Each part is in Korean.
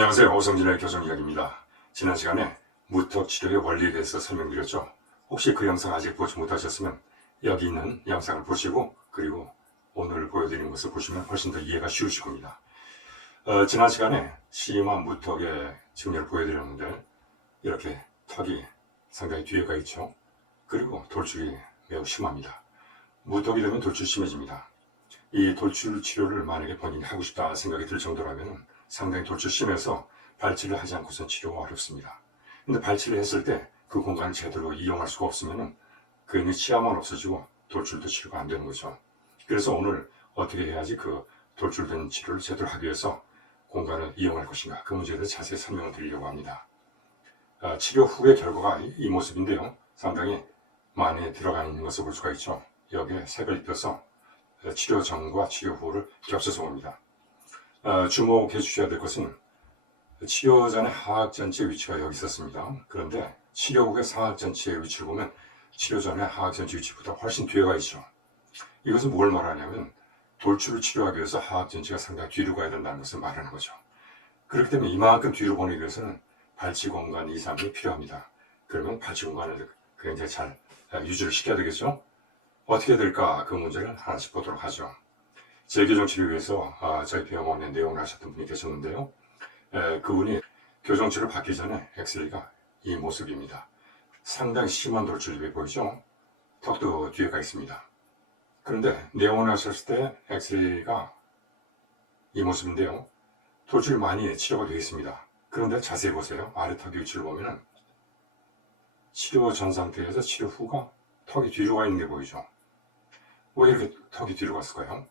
안녕하세요. 오성진의 교정이야기입니다. 지난 시간에 무턱 치료의 원리에 대해서 설명드렸죠. 혹시 그 영상 아직 보지 못하셨으면 여기 있는 영상을 보시고 그리고 오늘 보여드리는 것을 보시면 훨씬 더 이해가 쉬우실 겁니다. 지난 시간에 심한 무턱의 증례를 보여드렸는데 이렇게 턱이 상당히 뒤에가 있죠. 그리고 돌출이 매우 심합니다. 무턱이 되면 돌출이 심해집니다. 이 돌출 치료를 만약에 본인이 하고 싶다 생각이 들 정도라면 상당히 돌출 심해서 발치를 하지 않고선 치료가 어렵습니다. 근데 발치를 했을 때 그 공간을 제대로 이용할 수가 없으면 괜히 치아만 없어지고 돌출도 치료가 안 되는 거죠. 그래서 오늘 어떻게 해야지 그 돌출된 치료를 제대로 하기 위해서 공간을 이용할 것인가, 그 문제에 대해서 자세히 설명을 드리려고 합니다. 치료 후의 결과가 이 모습인데요. 상당히 많이 들어가 있는 것을 볼 수가 있죠. 여기에 색을 입혀서 치료 전과 치료 후를 겹쳐서 봅니다. 주목해 주셔야 될 것은 치료 전의 하악 전체의 위치가 여기 있었습니다. 그런데 치료 후의 상악 전체의 위치를 보면 치료 전의 하악 전체 위치보다 훨씬 뒤에가 있죠. 이것은 뭘 말하냐면 돌출을 치료하기 위해서 하악 전체가 상당히 뒤로 가야 된다는 것을 말하는 거죠. 그렇기 때문에 이만큼 뒤로 보내기 위해서는 발치 공간 이상이 필요합니다. 그러면 발치 공간을 굉장히 잘 유지를 시켜야 되겠죠. 어떻게 될까, 그 문제를 하나씩 보도록 하죠. 재교정 치료를 위해서 저희 병원에 내원을 하셨던 분이 계셨는데요. 그분이 교정치료를 받기 전에 엑스레이가 이 모습입니다. 상당히 심한 돌출입이 보이죠. 턱도 뒤에가 있습니다. 그런데 내원하셨을 때 엑스레이가 이 모습인데요. 돌출이 많이 치료가 되어 있습니다. 그런데 자세히 보세요. 아래 턱의 위치를 보면 치료 전 상태에서 치료 후가 턱이 뒤로 가 있는 게 보이죠. 왜 이렇게 턱이 뒤로 갔을까요?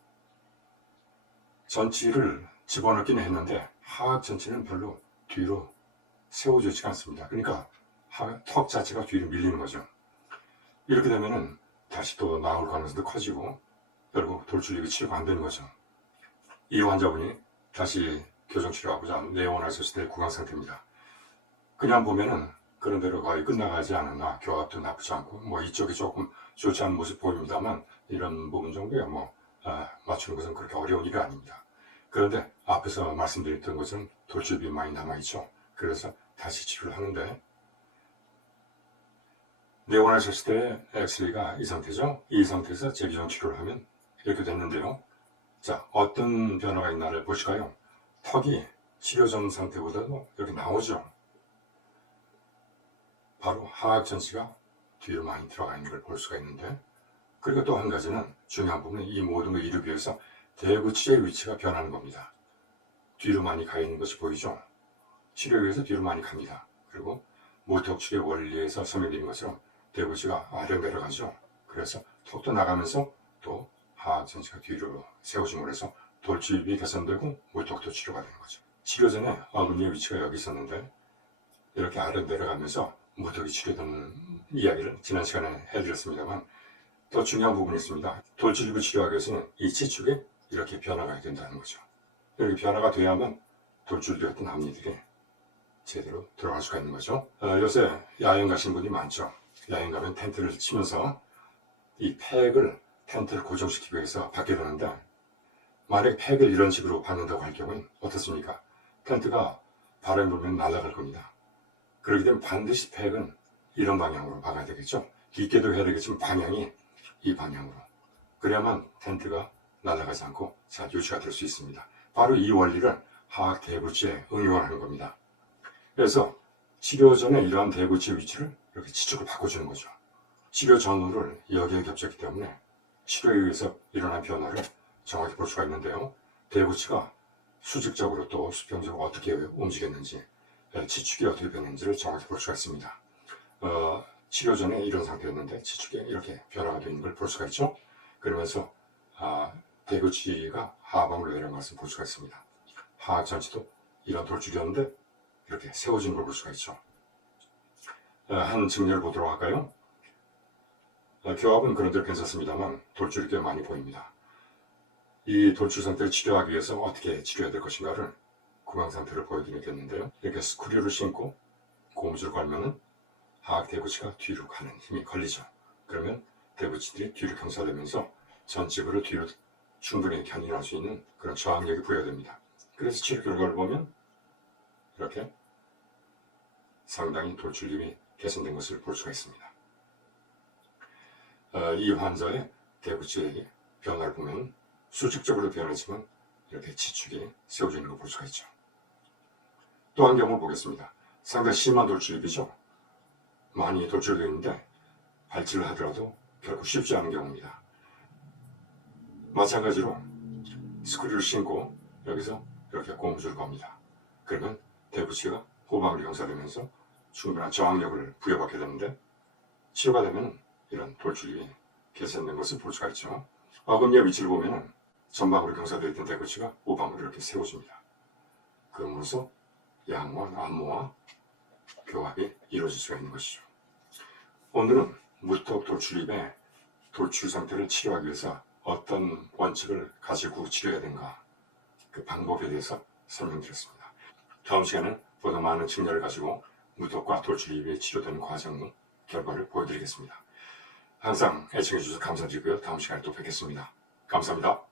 전치를 집어넣기는 했는데 하악 전체는 별로 뒤로 세워지지 않습니다. 그러니까 턱 자체가 뒤로 밀리는 거죠. 이렇게 되면은 다시 또 나올 가능성도 커지고 결국 돌출입이 치료가 안 되는 거죠. 이 환자분이 다시 교정치료하고자 내원하셨을 때의 구강 상태입니다. 그냥 보면은 그런 대로 거의 끝나가지 않았나, 교합도 나쁘지 않고 뭐 이쪽이 조금 좋지 않은 모습 보입니다만 이런 부분 정도야 맞추는 것은 그렇게 어려운 일이 아닙니다. 그런데 앞에서 말씀드렸던 것은 돌출입이 많이 남아있죠. 그래서 다시 치료를 하는데 내원하셨을 때 엑스레이가 이 상태죠. 이 상태에서 재교정 치료를 하면 이렇게 됐는데요. 자, 어떤 변화가 있나를 보실까요? 턱이 치료 전 상태보다도 이렇게 나오죠. 바로 하악 전치가 뒤로 많이 들어가 있는 걸 볼 수가 있는데, 그리고 또 한 가지는 중요한 부분은 이 모든 걸 이루기 위해서 대구치의 위치가 변하는 겁니다. 뒤로 많이 가 있는 것이 보이죠? 치료에 의해서 뒤로 많이 갑니다. 그리고 무턱치료의 원리에서 설명드린 것처럼 대구치가 아래로 내려가죠. 그래서 턱도 나가면서 또 하악 전체가 뒤로 세워짐으로 해서 돌출입이 개선되고 무턱도 치료가 되는 거죠. 치료 전에 어금니의 위치가 여기 있었는데 이렇게 아래로 내려가면서 무턱이 치료되는 이야기를 지난 시간에 해드렸습니다만 더 중요한 부분이 있습니다. 돌출입을 치료하기 위해서는 이 치축에 이렇게 변화가 된다는 거죠. 이렇게 변화가 돼야만 돌출되었던 앞니들이 제대로 들어갈 수가 있는 거죠. 요새 야영 가시는 분이 많죠. 야영 가면 텐트를 치면서 이 팩을 텐트를 고정시키기 위해서 받게 되는데, 만약에 팩을 이런 식으로 받는다고 할 경우는 어떻습니까? 텐트가 바람이 불면 날아갈 겁니다. 그렇기 때문에 반드시 팩은 이런 방향으로 박아야 되겠죠. 깊게도 해야 되겠지만 방향이 이 방향으로, 그래야만 텐트가 날아가지 않고 잘 유지가 될 수 있습니다. 바로 이 원리를 하악 대구치에 응용을 하는 겁니다. 그래서 치료 전에 이러한 대구치의 위치를 이렇게 치축을 바꿔주는 거죠. 치료 전후를 여기에 겹쳤기 때문에 치료에 의해서 일어난 변화를 정확히 볼 수가 있는데요. 대구치가 수직적으로 또 수평적으로 어떻게 움직였는지, 치축이 어떻게 변했는지를 정확히 볼 수가 있습니다. 치료 전에 이런 상태였는데 치축에 이렇게 변화가 되는 걸 볼 수가 있죠. 그러면서 대구치가 하방으로 내려간 것을 볼 수가 있습니다. 하악 전치도 이런 돌출이었는데 이렇게 세워진 걸 볼 수가 있죠. 한 증례를 보도록 할까요? 교합은 그런대로 괜찮습니다만 돌출이 꽤 많이 보입니다. 이 돌출 상태를 치료하기 위해서 어떻게 치료해야 될 것인가를 구강 상태를 보여드리겠는데요. 이렇게 스크류를 신고 고무줄을 걸면은 하악 대구치가 뒤로 가는 힘이 걸리죠. 그러면 대구치들이 뒤로 경사되면서 전치부를 뒤로 충분히 견인할 수 있는 그런 저항력이 부여됩니다. 그래서 치료 결과를 보면 이렇게 상당히 돌출입이 개선된 것을 볼 수가 있습니다. 이 환자의 대구치의 변화를 보면 수직적으로 변하지만 이렇게 치축이 세워져 있는 걸 볼 수가 있죠. 또 한 경우를 보겠습니다. 상당히 심한 돌출입이죠. 많이 돌출되어 있는데 발치를 하더라도 결코 쉽지 않은 경우입니다. 마찬가지로 스크류를 신고 여기서 이렇게 고무줄을 겁니다. 그러면 대구치가 호방으로 경사되면서 충분한 저항력을 부여받게 되는데 치료가 되면 이런 돌출입이 개선된 것을 볼 수가 있죠. 어금니의 위치를 보면 전방으로 경사되어 있던 대구치가 후방으로 이렇게 세워집니다. 그러면서 양모와 안모와 교합이 이루어질 수가 있는 것이죠. 오늘은 무턱 돌출입의 돌출 상태를 치료하기 위해서 어떤 원칙을 가지고 치료해야 되는가, 그 방법에 대해서 설명드렸습니다. 다음 시간에는 보다 많은 측면을 가지고 무턱과 돌출입이 치료되는 과정 결과를 보여드리겠습니다. 항상 애청해 주셔서 감사드리고요. 다음 시간에 또 뵙겠습니다. 감사합니다.